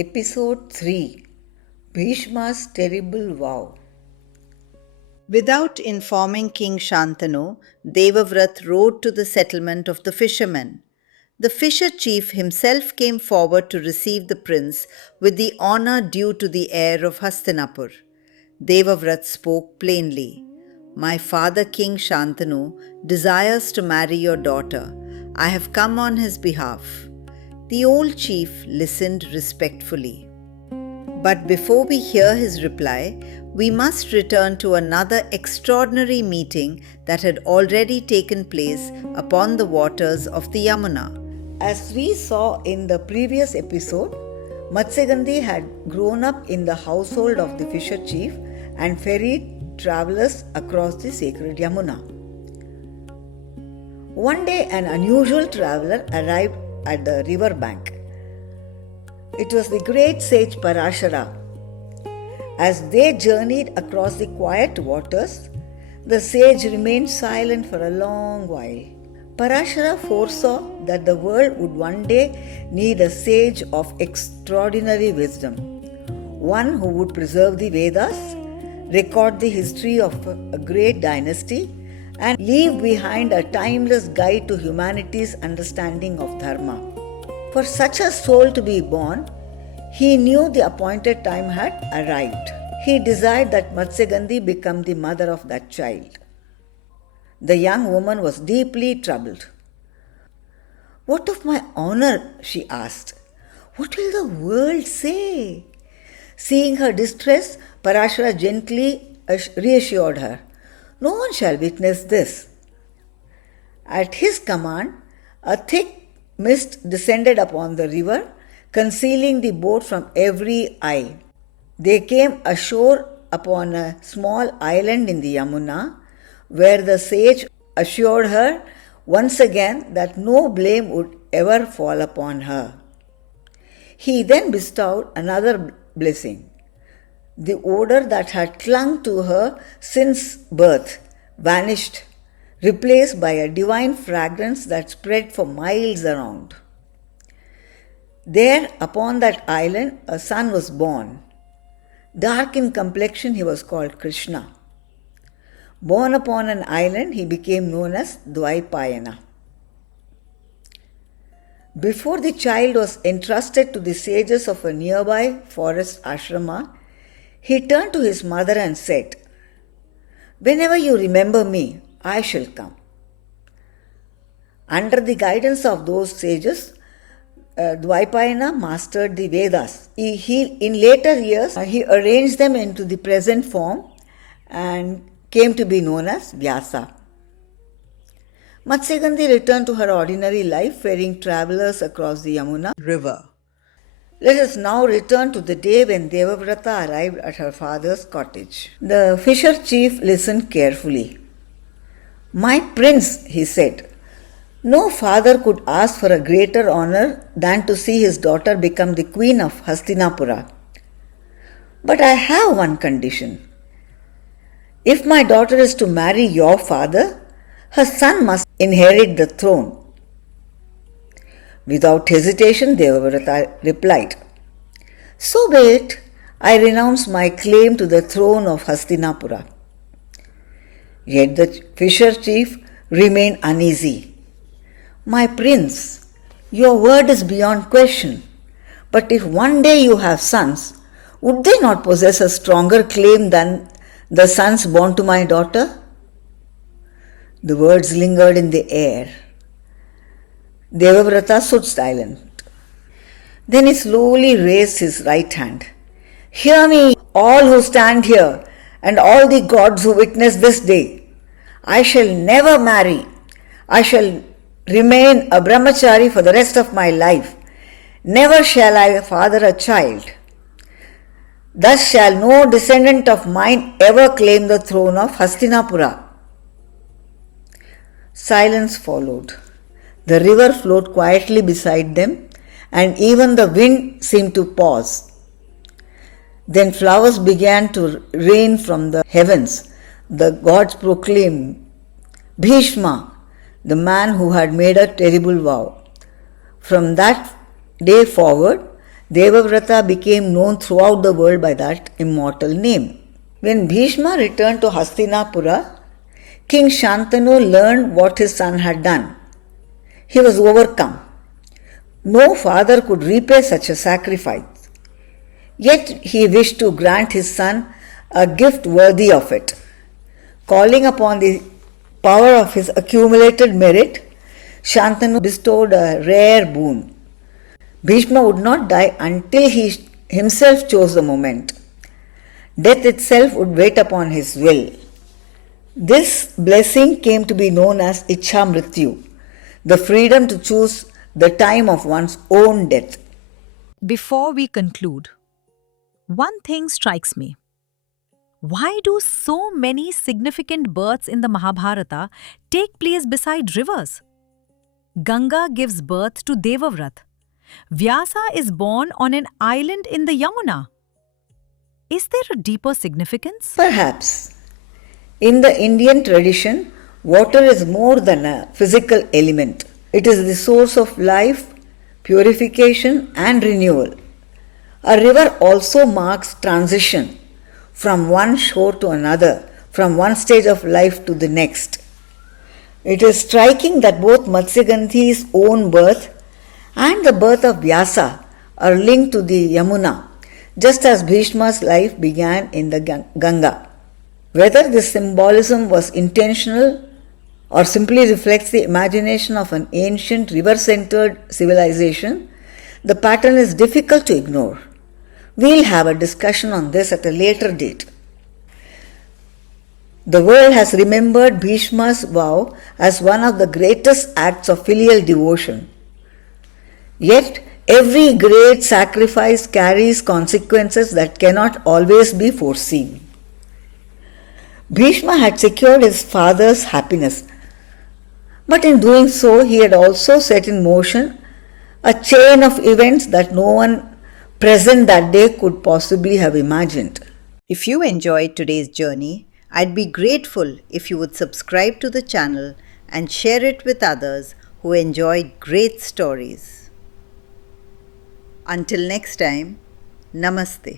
Episode 3 Bhishma's Terrible Vow. Without informing King Shantanu, Devavrata rode to the settlement of the fishermen. The fisher chief himself came forward to receive the prince with the honor due to the heir of Hastinapur. Devavrata spoke plainly. My father King Shantanu desires to marry your daughter. I have come on his behalf. The old chief listened respectfully. But before we hear his reply, we must return to another extraordinary meeting that had already taken place upon the waters of the Yamuna. As we saw in the previous episode, Matsyagandhi had grown up in the household of the fisher chief and ferried travelers across the sacred Yamuna. One day, an unusual traveler arrived at the river bank. It was the great sage Parashara. As they journeyed across the quiet waters, the sage remained silent for a long while. Parashara foresaw that the world would one day need a sage of extraordinary wisdom, one who would preserve the Vedas, record the history of a great dynasty, and leave behind a timeless guide to humanity's understanding of dharma. For such a soul to be born, he knew the appointed time had arrived. He desired that Matsyagandhi become the mother of that child. The young woman was deeply troubled. What of my honor? She asked. What will the world say? Seeing her distress, Parashara gently reassured her. No one shall witness this. At his command, a thick mist descended upon the river, concealing the boat from every eye. They came ashore upon a small island in the Yamuna, where the sage assured her once again that no blame would ever fall upon her. He then bestowed another blessing. The odor that had clung to her since birth vanished, replaced by a divine fragrance that spread for miles around. There, upon that island, a son was born. Dark in complexion, he was called Krishna. Born upon an island, he became known as Dvaipayana. Before the child was entrusted to the sages of a nearby forest ashrama, he turned to his mother and said, Whenever you remember me, I shall come. Under the guidance of those sages, Dvaipayana mastered the Vedas. In later years, he arranged them into the present form and came to be known as Vyasa. Matsyagandhi returned to her ordinary life, ferrying travelers across the Yamuna river. Let us now return to the day when Devavrata arrived at her father's cottage. The fisher chief listened carefully. My prince, he said, no father could ask for a greater honor than to see his daughter become the queen of Hastinapura. But I have one condition. If my daughter is to marry your father, her son must inherit the throne. Without hesitation, Devavrata replied, So be it. I renounce my claim to the throne of Hastinapura. Yet the fisher chief remained uneasy. My prince, your word is beyond question. But if one day you have sons, would they not possess a stronger claim than the sons born to my daughter? The words lingered in the air. Devavrata stood silent. Then he slowly raised his right hand. Hear me, all who stand here, and all the gods who witness this day. I shall never marry. I shall remain a brahmachari for the rest of my life. Never shall I father a child. Thus shall no descendant of mine ever claim the throne of Hastinapura. Silence followed. The river flowed quietly beside them, and even the wind seemed to pause. Then flowers began to rain from the heavens. The gods proclaimed, Bhishma, the man who had made a terrible vow. From that day forward, Devavrata became known throughout the world by that immortal name. When Bhishma returned to Hastinapura, King Shantanu learned what his son had done. He was overcome. No father could repay such a sacrifice. Yet he wished to grant his son a gift worthy of it. Calling upon the power of his accumulated merit, Shantanu bestowed a rare boon. Bhishma would not die until he himself chose the moment. Death itself would wait upon his will. This blessing came to be known as Iccha Mrityu, the freedom to choose the time of one's own death. Before we conclude, one thing strikes me. Why do so many significant births in the Mahabharata take place beside rivers? Ganga gives birth to Devavrata. Vyasa is born on an island in the Yamuna. Is there a deeper significance? Perhaps. In the Indian tradition, water is more than a physical element. It is the source of life, purification, and renewal. A river also marks transition from one shore to another, from one stage of life to the next. It is striking that both Matsyagandhi's own birth and the birth of Vyasa are linked to the Yamuna, just as Bhishma's life began in the Ganga. Whether this symbolism was intentional or simply reflects the imagination of an ancient river-centered civilization, the pattern is difficult to ignore. We'll have a discussion on this at a later date. The world has remembered Bhishma's vow as one of the greatest acts of filial devotion. Yet, every great sacrifice carries consequences that cannot always be foreseen. Bhishma had secured his father's happiness, but in doing so, he had also set in motion a chain of events that no one present that day could possibly have imagined. If you enjoyed today's journey, I'd be grateful if you would subscribe to the channel and share it with others who enjoyed great stories. Until next time, Namaste.